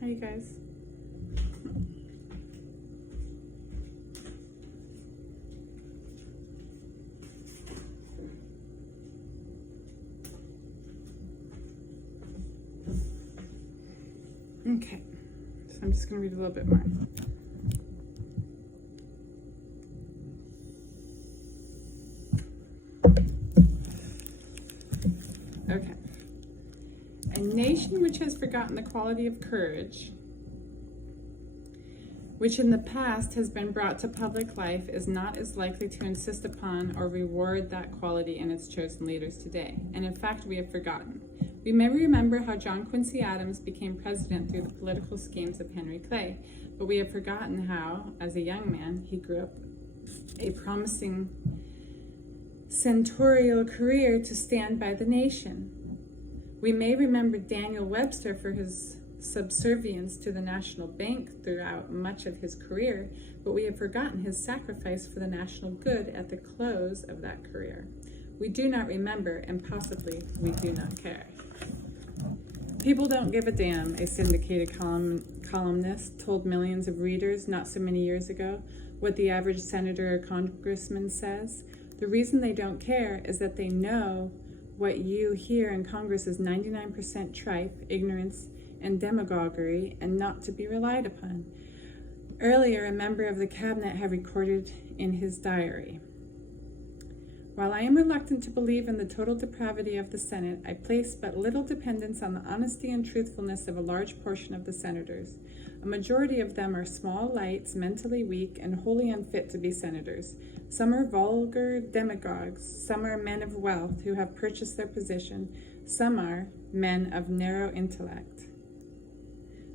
Hi, you guys. Okay, so I'm just going to read a little bit more. Okay. A nation which has forgotten the quality of courage, which in the past has been brought to public life, is not as likely to insist upon or reward that quality in its chosen leaders today. And in fact, we have forgotten. We may remember how John Quincy Adams became president through the political schemes of Henry Clay, but we have forgotten how, as a young man, he grew up a promising senatorial career to stand by the nation. We may remember Daniel Webster for his subservience to the National Bank throughout much of his career, but we have forgotten his sacrifice for the national good at the close of that career. We do not remember, and possibly we do not care. People don't give a damn, a syndicated columnist told millions of readers not so many years ago what the average senator or congressman says. The reason they don't care is that they know what you hear in Congress is 99% tripe, ignorance, and demagoguery, and not to be relied upon. Earlier, a member of the cabinet had recorded in his diary, "While I am reluctant to believe in the total depravity of the Senate, I place but little dependence on the honesty and truthfulness of a large portion of the senators. A majority of them are small lights, mentally weak, and wholly unfit to be senators. Some are vulgar demagogues, some are men of wealth who have purchased their position, some are men of narrow intellect,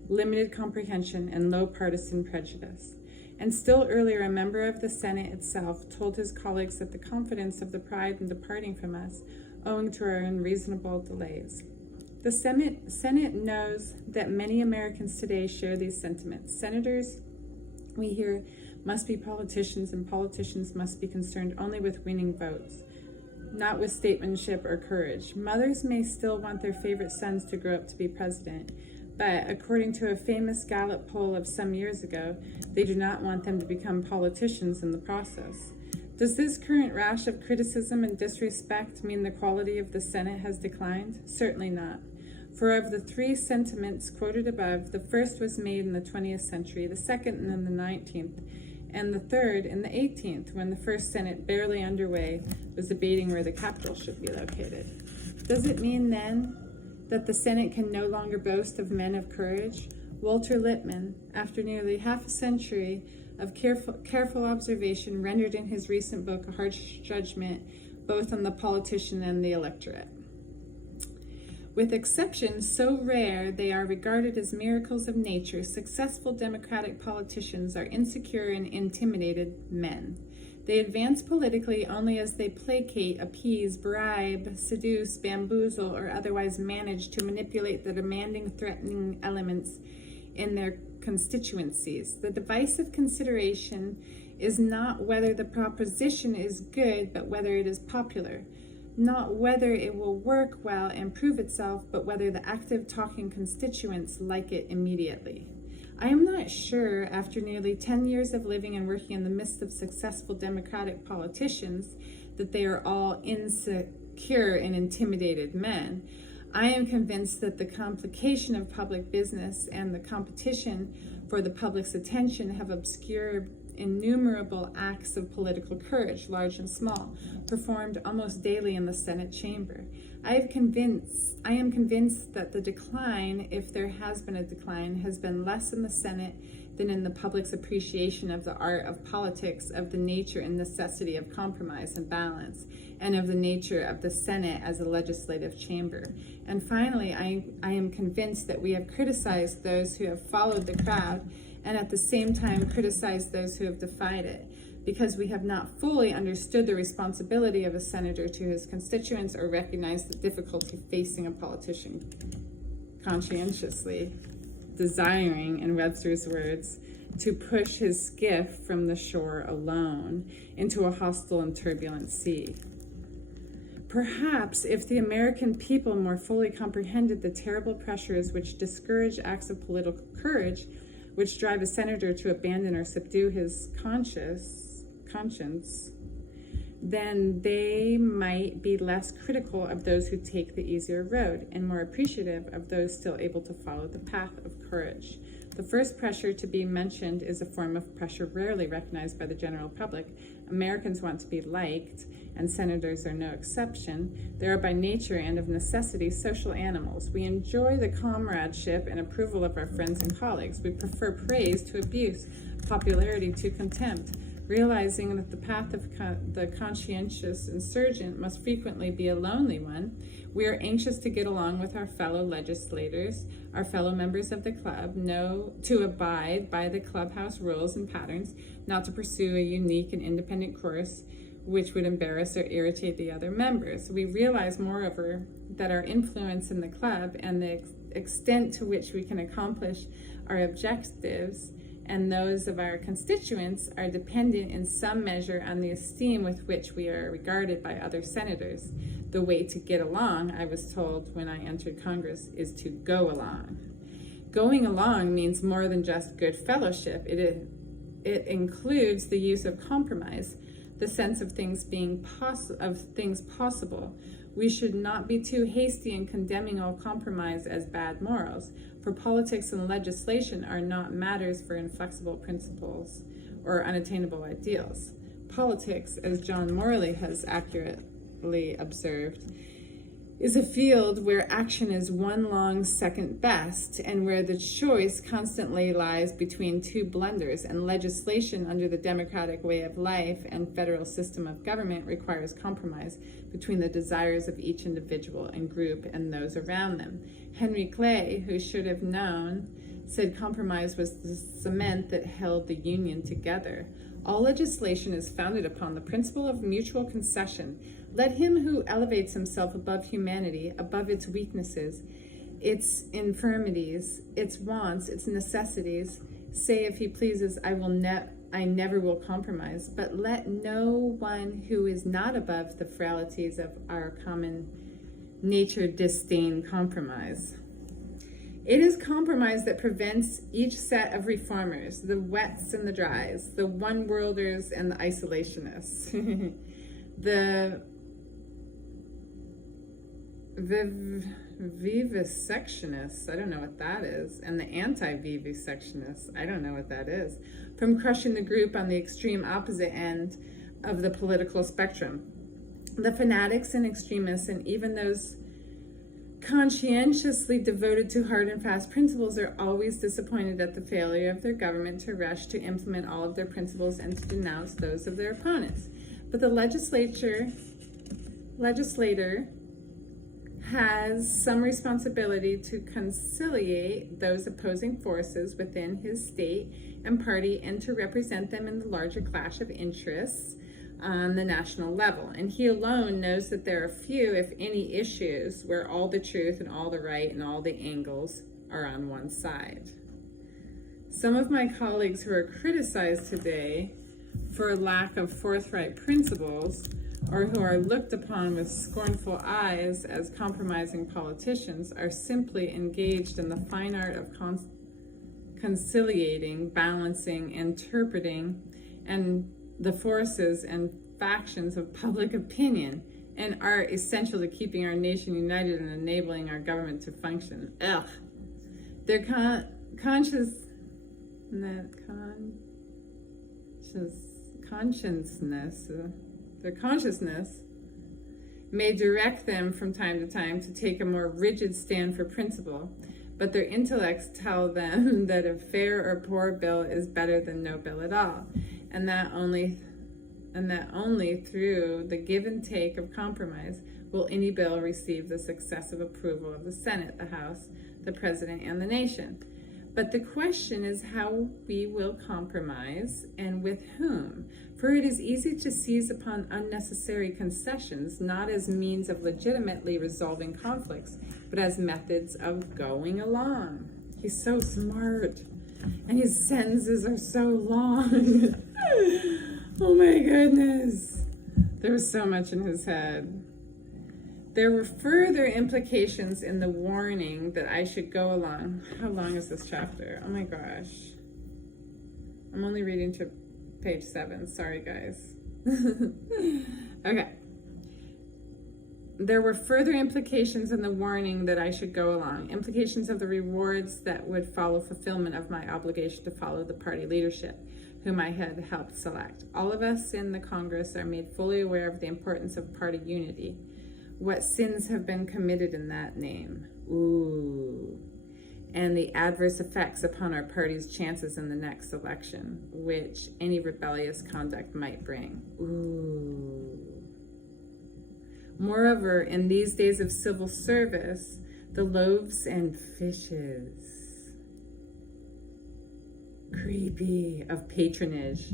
limited comprehension, and low partisan prejudice." And still earlier, a member of the Senate itself told his colleagues that the confidence of the pride in departing from us, owing to our unreasonable delays. The Senate knows that many Americans today share these sentiments. Senators, we hear, must be politicians, and politicians must be concerned only with winning votes, not with statesmanship or courage. Mothers may still want their favorite sons to grow up to be president, but according to a famous Gallup poll of some years ago, they do not want them to become politicians in the process. Does this current rash of criticism and disrespect mean the quality of the Senate has declined? Certainly not. For of the three sentiments quoted above, the first was made in the 20th century, the second in the 19th, and the third in the 18th, when the first Senate, barely underway, was debating where the Capitol should be located. Does it mean then that the Senate can no longer boast of men of courage? Walter Lippmann, after nearly half a century of careful observation, rendered in his recent book a harsh judgment both on the politician and the electorate. With exceptions so rare they are regarded as miracles of nature, successful democratic politicians are insecure and intimidated men. They advance politically only as they placate, appease, bribe, seduce, bamboozle, or otherwise manage to manipulate the demanding, threatening elements in their constituencies. The divisive consideration is not whether the proposition is good, but whether it is popular. Not whether it will work well and prove itself, but whether the active talking constituents like it immediately. I am not sure, after nearly 10 years of living and working in the midst of successful Democratic politicians, that they are all insecure and intimidated men. I am convinced that the complication of public business and the competition for the public's attention have obscured innumerable acts of political courage, large and small, performed almost daily in the Senate chamber. I am convinced that the decline, if there has been a decline, has been less in the Senate than in the public's appreciation of the art of politics, of the nature and necessity of compromise and balance, and of the nature of the Senate as a legislative chamber. And finally, I am convinced that we have criticized those who have followed the crowd and at the same time criticized those who have defied it, because we have not fully understood the responsibility of a senator to his constituents or recognized the difficulty facing a politician conscientiously desiring, in Webster's words, to push his skiff from the shore alone into a hostile and turbulent sea. Perhaps if the American people more fully comprehended the terrible pressures which discourage acts of political courage, which drive a senator to abandon or subdue his conscience, then they might be less critical of those who take the easier road and more appreciative of those still able to follow the path of courage. The first pressure to be mentioned is a form of pressure rarely recognized by the general public. Americans want to be liked, and senators are no exception. They are by nature and of necessity social animals. We enjoy the comradeship and approval of our friends and colleagues. We prefer praise to abuse, popularity to contempt. Realizing that the path of the conscientious insurgent must frequently be a lonely one, we are anxious to get along with our fellow legislators, our fellow members of the club, to abide by the clubhouse rules and patterns, not to pursue a unique and independent course which would embarrass or irritate the other members. We realize, moreover, that our influence in the club and the extent to which we can accomplish our objectives and those of our constituents are dependent in some measure on the esteem with which we are regarded by other senators. The way to get along, I was told when I entered Congress, is to go along. Going along means more than just good fellowship. It includes the use of compromise, the sense of things being possible. We should not be too hasty in condemning all compromise as bad morals, for politics and legislation are not matters for inflexible principles or unattainable ideals. Politics, as John Morley has accurately observed, is a field where action is one long second best, and where the choice constantly lies between two blunders, and legislation under the democratic way of life and federal system of government requires compromise between the desires of each individual and group and those around them. Henry Clay, who should have known, said compromise was the cement that held the Union together. All legislation is founded upon the principle of mutual concession. Let him who elevates himself above humanity, above its weaknesses, its infirmities, its wants, its necessities, say if he pleases, I never will compromise. But let no one who is not above the frailties of our common nature disdain compromise. It is compromise that prevents each set of reformers, the wets and the dries, the one-worlders and the isolationists, the vivisectionists, I don't know what that is, and the anti-vivisectionists, I don't know what that is, from crushing the group on the extreme opposite end of the political spectrum. The fanatics and extremists, and even those conscientiously devoted to hard and fast principles, are always disappointed at the failure of their government to rush to implement all of their principles and to denounce those of their opponents. But the legislator has some responsibility to conciliate those opposing forces within his state and party and to represent them in the larger clash of interests on the national level. And he alone knows that there are few, if any, issues where all the truth and all the right and all the angles are on one side. Some of my colleagues who are criticized today for lack of forthright principles, or who are looked upon with scornful eyes as compromising politicians, are simply engaged in the fine art of conciliating, balancing, interpreting, and the forces and factions of public opinion, and are essential to keeping our nation united and enabling our government to function. Their consciousness may direct them from time to time to take a more rigid stand for principle, but their intellects tell them that a fair or poor bill is better than no bill at all, and that only through the give and take of compromise will any bill receive the successive approval of the Senate, the House, the President, and the nation. But the question is how we will compromise and with whom. For it is easy to seize upon unnecessary concessions, not as means of legitimately resolving conflicts, but as methods of going along. He's so smart, and his sentences are so long. Oh my goodness. There was so much in his head. There were further implications in the warning that I should go along. How long is this chapter? Oh my gosh. I'm only reading to page 7. Sorry, guys. Okay. There were further implications in the warning that I should go along. Implications of the rewards that would follow fulfillment of my obligation to follow the party leadership, whom I had helped select. All of us in the Congress are made fully aware of the importance of party unity. What sins have been committed in that name? Ooh. And the adverse effects upon our party's chances in the next election, which any rebellious conduct might bring. Ooh. Moreover, in these days of civil service, the loaves and fishes, creepy, of patronage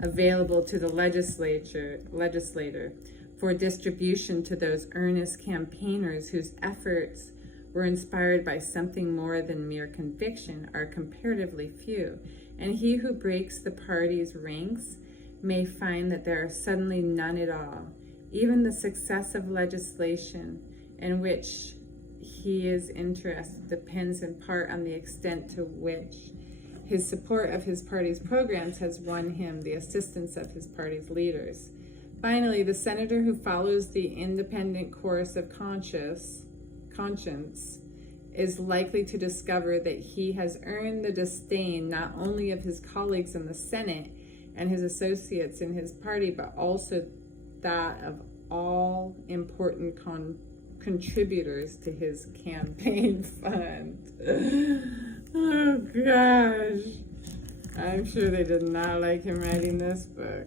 available to the legislator for distribution to those earnest campaigners whose efforts were inspired by something more than mere conviction are comparatively few, and he who breaks the party's ranks may find that there are suddenly none at all. Even the success of legislation in which he is interested depends in part on the extent to which his support of his party's programs has won him the assistance of his party's leaders. Finally, the senator who follows the independent course of conscience is likely to discover that he has earned the disdain not only of his colleagues in the Senate and his associates in his party, but also that of all important contributors to his campaign fund. Oh gosh, I'm sure they did not like him writing this book.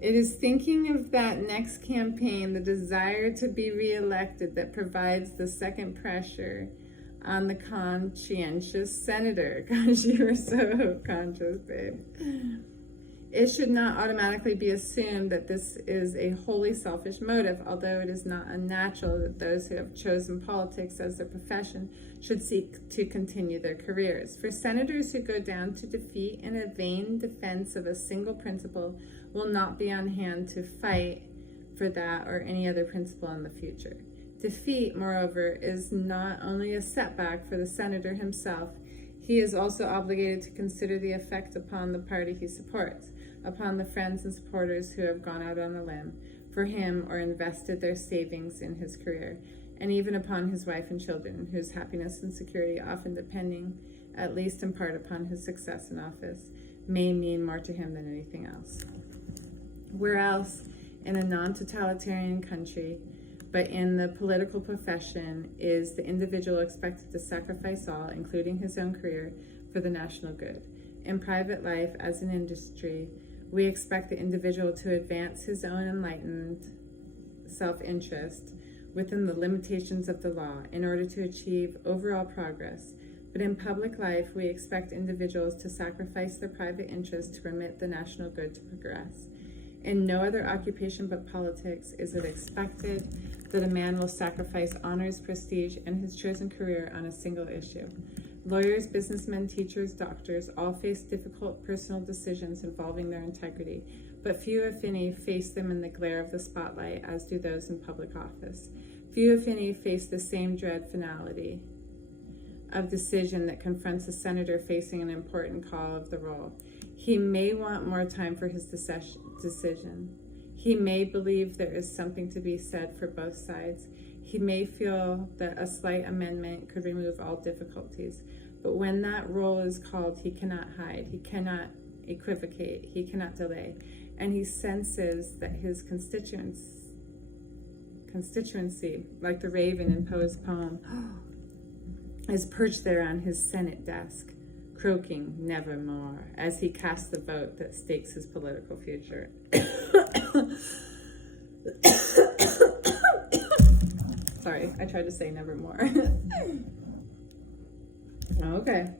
It is thinking of that next campaign, the desire to be reelected, that provides the second pressure on the conscientious senator. Gosh, you were so conscious, babe. It should not automatically be assumed that this is a wholly selfish motive, although it is not unnatural that those who have chosen politics as their profession should seek to continue their careers. For senators who go down to defeat in a vain defense of a single principle will not be on hand to fight for that or any other principle in the future. Defeat, moreover, is not only a setback for the senator himself, he is also obligated to consider the effect upon the party he supports, upon the friends and supporters who have gone out on a limb for him or invested their savings in his career, and even upon his wife and children, whose happiness and security, often depending, at least in part, upon his success in office, may mean more to him than anything else. Where else, in a non-totalitarian country, but in the political profession, is the individual expected to sacrifice all, including his own career, for the national good? In private life, as in industry, we expect the individual to advance his own enlightened self-interest within the limitations of the law in order to achieve overall progress. But in public life, we expect individuals to sacrifice their private interests to permit the national good to progress. In no other occupation but politics is it expected that a man will sacrifice honors, prestige, and his chosen career on a single issue. Lawyers, businessmen, teachers, doctors all face difficult personal decisions involving their integrity, but few, if any, face them in the glare of the spotlight as do those in public office. Few, if any, face the same dread finality of decision that confronts a senator facing an important call of the roll. He may want more time for his decision. He may believe there is something to be said for both sides. He may feel that a slight amendment could remove all difficulties. But when that roll is called, he cannot hide. He cannot equivocate. He cannot delay. And he senses that his constituency, like the raven in Poe's poem, is perched there on his Senate desk, croaking nevermore, as he casts the vote that stakes his political future. Sorry, I tried to say nevermore. Okay.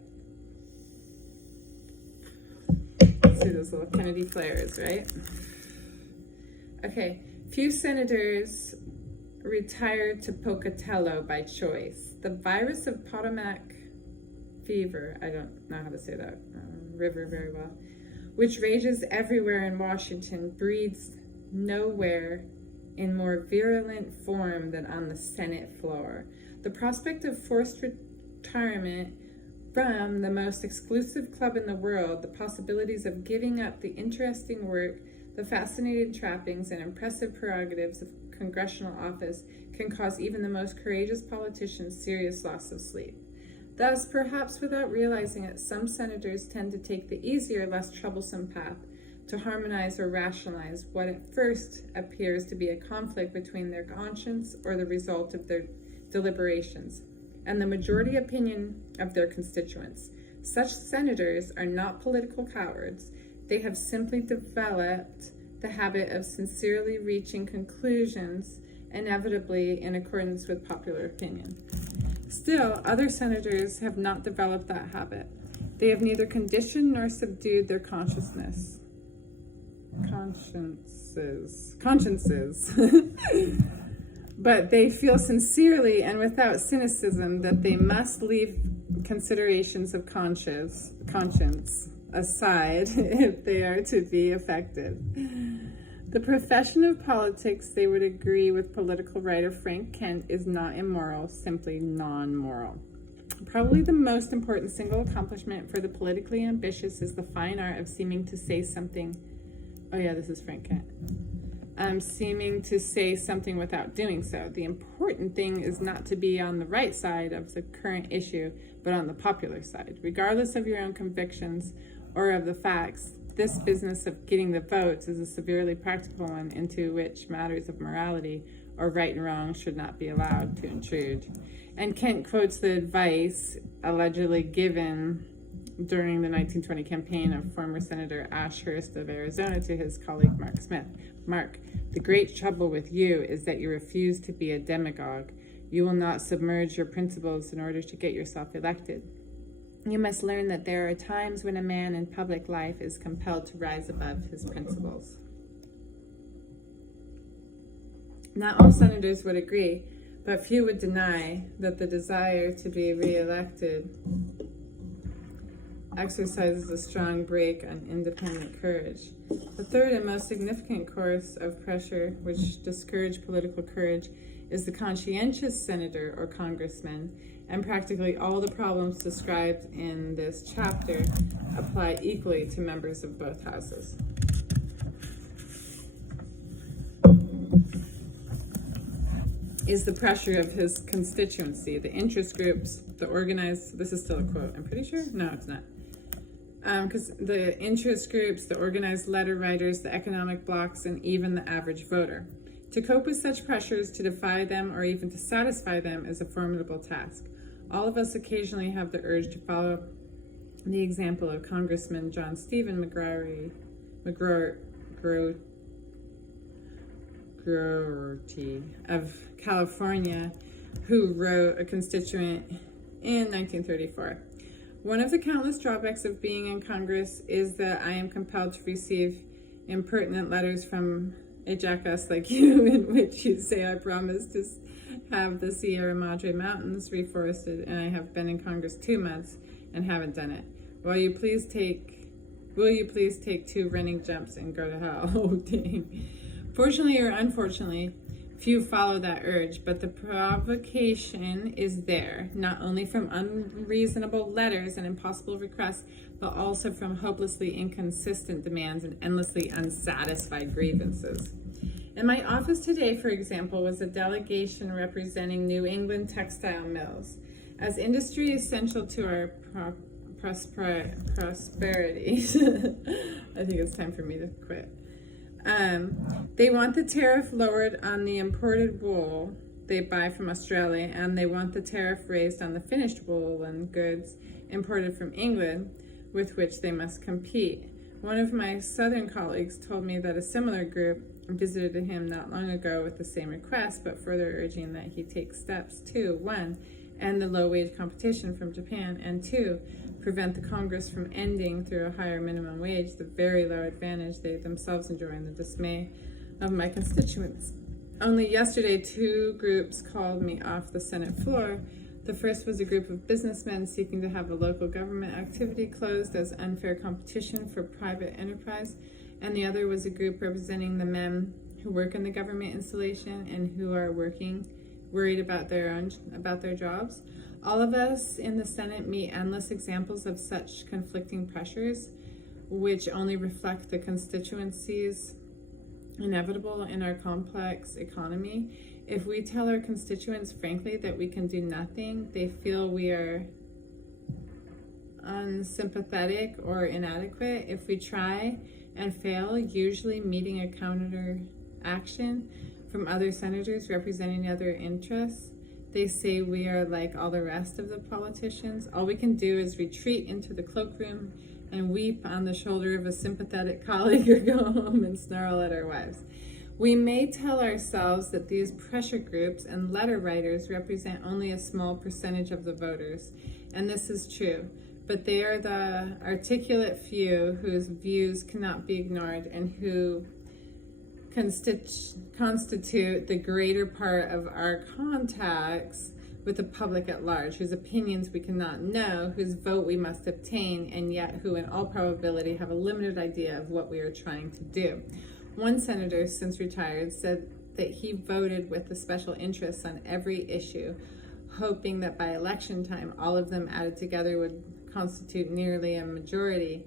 Let's do those little Kennedy flares, right? Okay. Few senators retired to Pocatello by choice. The virus of Potomac fever, I don't know how to say that river very well, which rages everywhere in Washington, breeds nowhere in more virulent form than on the Senate floor. The prospect of forced retirement from the most exclusive club in the world, the possibilities of giving up the interesting work, the fascinating trappings and impressive prerogatives of congressional office can cause even the most courageous politicians serious loss of sleep. Thus, perhaps without realizing it, some senators tend to take the easier, less troublesome path to harmonize or rationalize what at first appears to be a conflict between their conscience or the result of their deliberations and the majority opinion of their constituents. Such senators are not political cowards. They have simply developed the habit of sincerely reaching conclusions, inevitably in accordance with popular opinion. Still, other senators have not developed that habit. They have neither conditioned nor subdued their consciences. But they feel sincerely and without cynicism that they must leave considerations of conscience aside if they are to be effective. The profession of politics, they would agree with political writer Frank Kent, is not immoral, simply non-moral. Probably the most important single accomplishment for the politically ambitious is the fine art of seeming to say something. Oh yeah, this is Frank Kent. Seeming to say something without doing so. The important thing is not to be on the right side of the current issue, but on the popular side. Regardless of your own convictions or of the facts, this business of getting the votes is a severely practical one into which matters of morality or right and wrong should not be allowed to intrude. And Kent quotes the advice allegedly given during the 1920 campaign of former Senator Ashurst of Arizona to his colleague Mark Smith. Mark, the great trouble with you is that you refuse to be a demagogue. You will not submerge your principles in order to get yourself elected. You must learn that there are times when a man in public life is compelled to rise above his principles. Not all senators would agree, but few would deny that the desire to be reelected exercises a strong brake on independent courage. The third and most significant course of pressure which discourage political courage is the conscientious senator or congressman, and practically all the problems described in this chapter apply equally to members of both houses. Is the pressure of his constituency, the interest groups, the organized, this is still a quote, I'm pretty sure? No, it's not. Because the interest groups, the organized letter writers, the economic blocs, and even the average voter. To cope with such pressures, to defy them, or even to satisfy them is a formidable task. All of us occasionally have the urge to follow the example of Congressman John Stephen McGroarty of California, who wrote A Constituent in 1934. One of the countless drawbacks of being in Congress is that I am compelled to receive impertinent letters from a jackass like you in which you say I promised to have the Sierra Madre Mountains reforested, and I have been in Congress 2 months and haven't done it. Will you please take 2 running jumps and go to hell? Oh, dang. Fortunately or unfortunately, few follow that urge, but the provocation is there, not only from unreasonable letters and impossible requests, but also from hopelessly inconsistent demands and endlessly unsatisfied grievances. In my office today, for example, was a delegation representing New England textile mills. As industry essential to our prosperity, I think it's time for me to quit. They want the tariff lowered on the imported wool they buy from Australia, and they want the tariff raised on the finished woolen goods imported from England, with which they must compete. One of my southern colleagues told me that a similar group visited him not long ago with the same request, but further urging that he take steps to 1. End the low-wage competition from Japan, and 2. Prevent the Congress from ending through a higher minimum wage the very low advantage they themselves enjoy in the dismay of my constituents. Only yesterday, 2 groups called me off the Senate floor. The first was a group of businessmen seeking to have a local government activity closed as unfair competition for private enterprise, and the other was a group representing the men who work in the government installation and who are worried about their jobs. All of us in the Senate meet endless examples of such conflicting pressures, which only reflect the constituencies inevitable in our complex economy. If we tell our constituents frankly that we can do nothing, they feel we are unsympathetic or inadequate. If we try and fail, usually meeting a counter action from other senators representing other interests, they say we are like all the rest of the politicians. All we can do is retreat into the cloakroom and weep on the shoulder of a sympathetic colleague or go home and snarl at our wives. We may tell ourselves that these pressure groups and letter writers represent only a small percentage of the voters, and this is true, but they are the articulate few whose views cannot be ignored and who constitute the greater part of our contacts with the public at large, whose opinions we cannot know, whose vote we must obtain, and yet who in all probability have a limited idea of what we are trying to do. One senator, since retired, said that he voted with the special interests on every issue, hoping that by election time all of them added together would constitute nearly a majority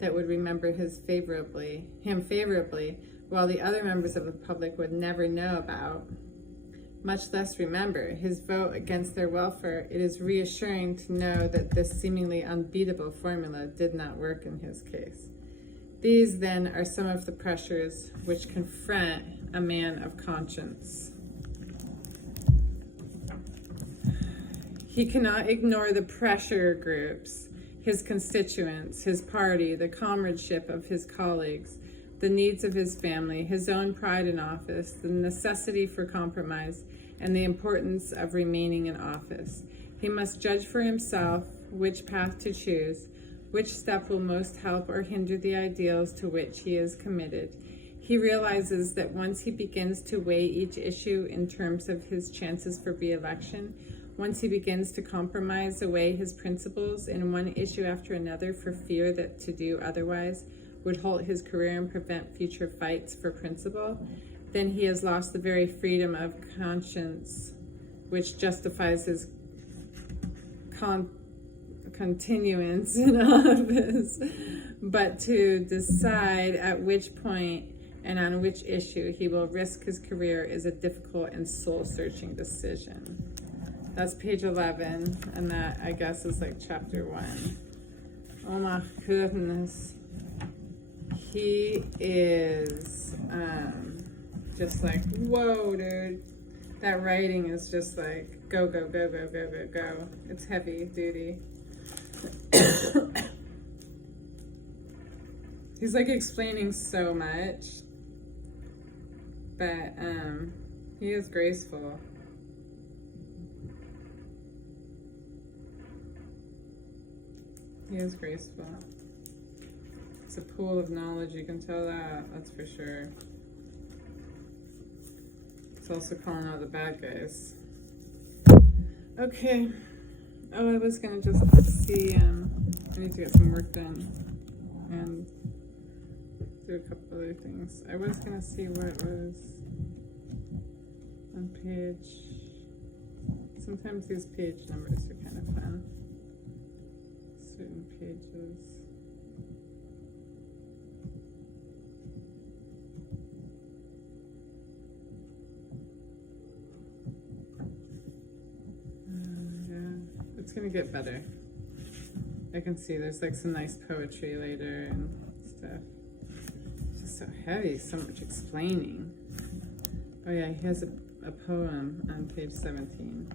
that would remember him favorably, while the other members of the public would never know about, much less remember, his vote against their welfare. It is reassuring to know that this seemingly unbeatable formula did not work in his case. These, then, are some of the pressures which confront a man of conscience. He cannot ignore the pressure groups, his constituents, his party, the comradeship of his colleagues, the needs of his family, his own pride in office, the necessity for compromise, and the importance of remaining in office. He must judge for himself which path to choose, which step will most help or hinder the ideals to which he is committed. He realizes that once he begins to weigh each issue in terms of his chances for re-election, once he begins to compromise away his principles in one issue after another for fear that to do otherwise would halt his career and prevent future fights for principle, then he has lost the very freedom of conscience which justifies his continuance in office. But to decide at which point and on which issue he will risk his career is a difficult and soul-searching decision. That's page 11, and that, I guess, is like chapter 1. Oh my goodness. He is just like, whoa, dude. That writing is just like, go, go, go, go, go, go, go. It's heavy duty. He's like explaining so much, but he is graceful. He is graceful. It's a pool of knowledge, you can tell that's for sure. It's also calling out the bad guys. Okay. Oh, I was gonna just see, I need to get some work done and do a couple other things. I was gonna see what was on page, sometimes these page numbers are kind of fun. Certain pages. It's gonna get better. I can see there's like some nice poetry later and stuff. It's just so heavy, so much explaining. Oh yeah, he has a poem on page 17.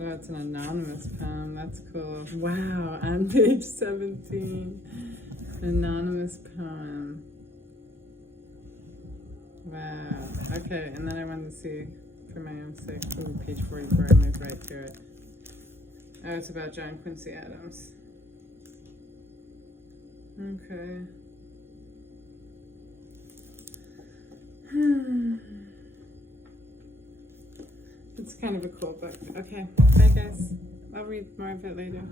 Oh, it's an anonymous poem. That's cool. Wow, on page 17. Anonymous poem. Wow. Okay, and then I wanted to see for my own sake. Ooh, page 44, I moved right to it. Oh, it's about John Quincy Adams. Okay. It's kind of a cool book. Okay, bye guys. I'll read more of it later.